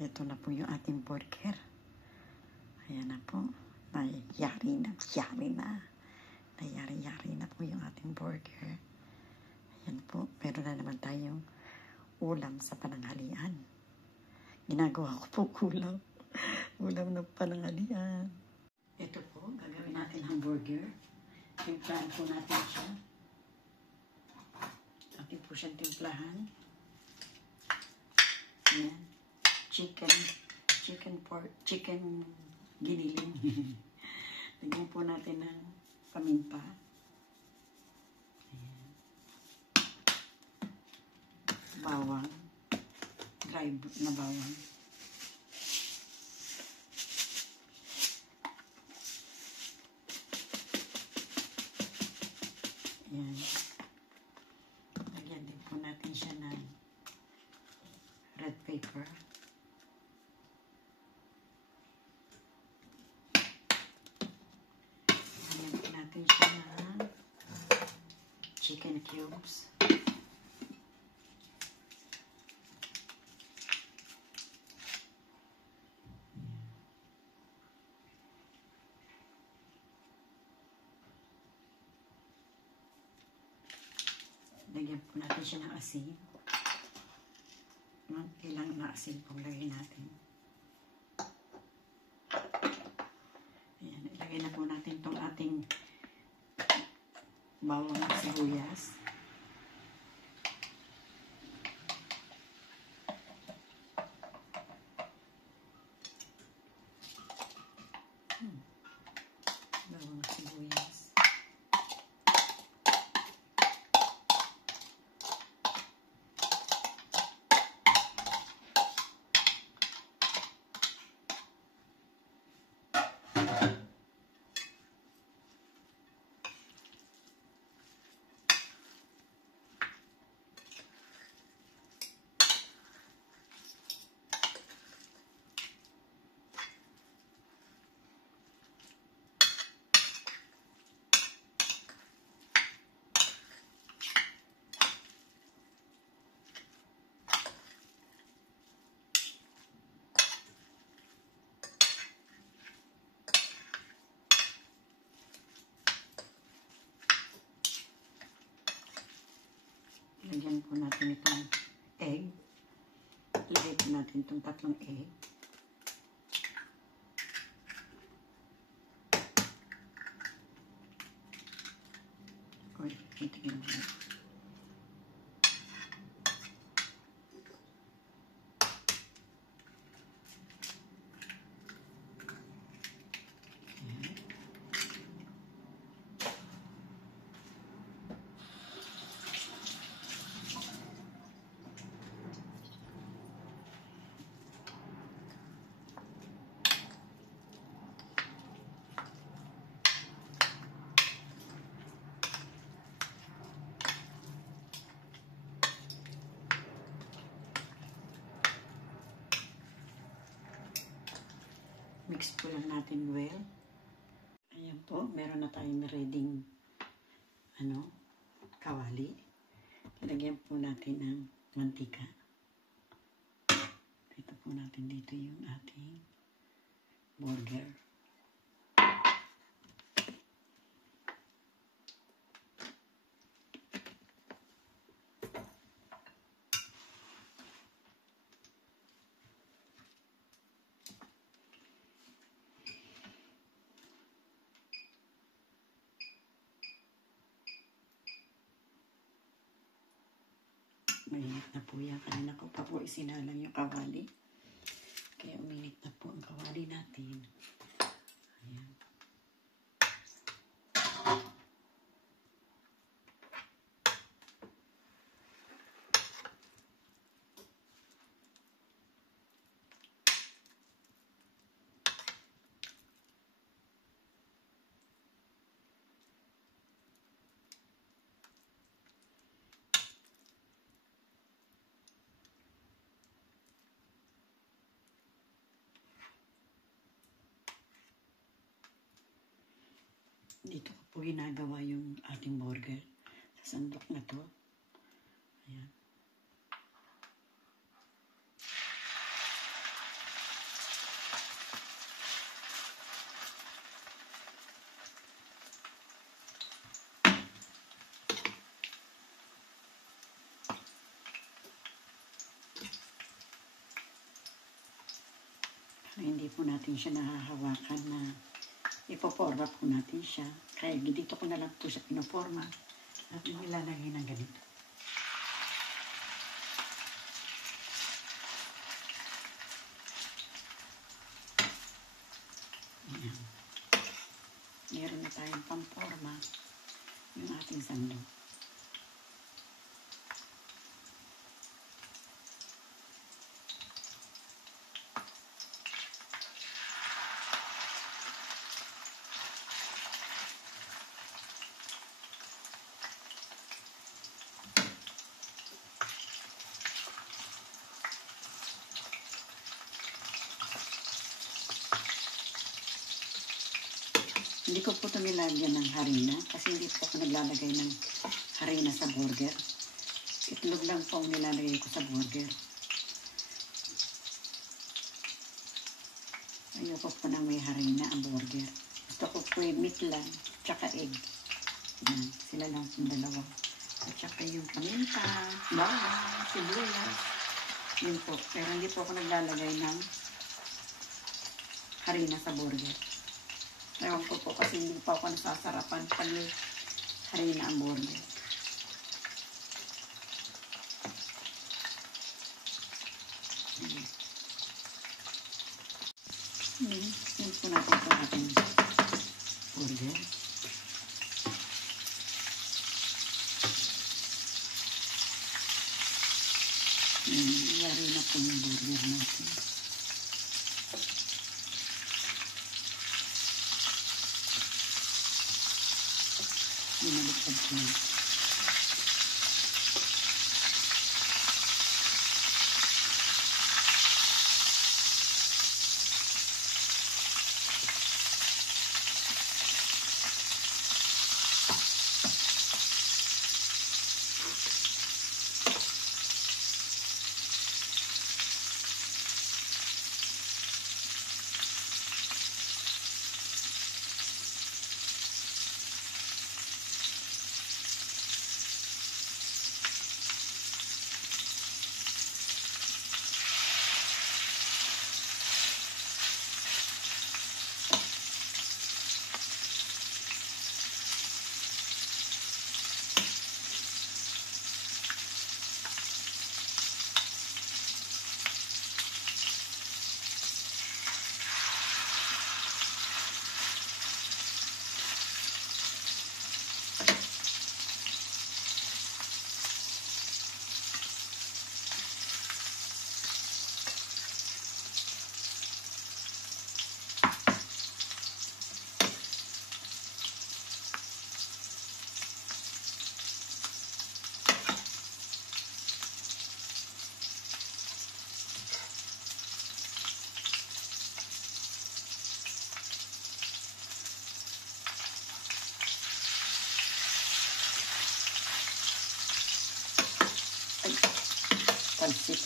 Ito na po yung ating burger. Ayan na po. Nayari na po yung ating burger. Ayan po. Meron na naman tayong ulam sa pananghalian. Ginagawa ko po ulam. Ulam ng pananghalian. Ito po. Gagawin natin hamburger. Timplahan po natin siya. Atin po siyang timplahan. Ayan. Chicken giniling. Lagyan po natin ng paminta. Ayan. Bawang. Dry na bawang. Ayan. Lagyan din po natin siya ng red pepper. Natin siya ng chicken cubes. Lagyan po natin siya ng asin. Ilang na asin pong lagay natin. Ayan, ilagay na po natin itong ating bawang sibuyas. Bawang sibuyas. Lagyan po natin itong egg. Ilagay po natin itong 3 egg. Or, tignan mo. Mix po lang natin well. Ayan po, meron na tayong ready kawali. Lagyan po natin ng mantika. Ito po natin dito yung ating burger. Mainit na po yan. Kanina ko pa po isinalang yung kawali. Kaya uminit na po ang kawali natin. Ayan. Dito ko po ginagawa yung ating burger sa sandok na to. Ayan. hindi po natin siya nahahawakan na ipoporma po natin siya. Kaya dito ko na lang po siya pinoporma at nilalagay ng ganito. Ayan. Meron na tayong pamporma yung ating sandok. Hindi ko po ito nilagyan ng harina kasi hindi po ako naglalagay ng harina sa burger. Itlog lang po ang nilalagay ko sa burger. Ayoko po na may harina ang burger. Gusto ko po yung meat lang, tsaka egg. Yan, sila lang yung dalawa. At tsaka yung paminta, bawang, sibuyas. Yun po. Pero hindi po ako naglalagay ng harina sa burger. Ewan ko po kasi hindi pa ako nasasarapan pag may harina ang burger. Yan po natin ito ating burger. Yari na po yung burger natin. Binaliktad ko. Pansit.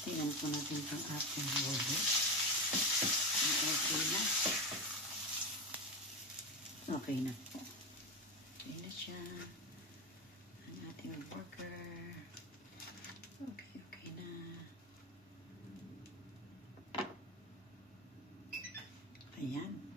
Tingnan po natin itong ating burger. Okay na. Okay na po. Okay na siya. Ang ating burger. Okay na. Ayan.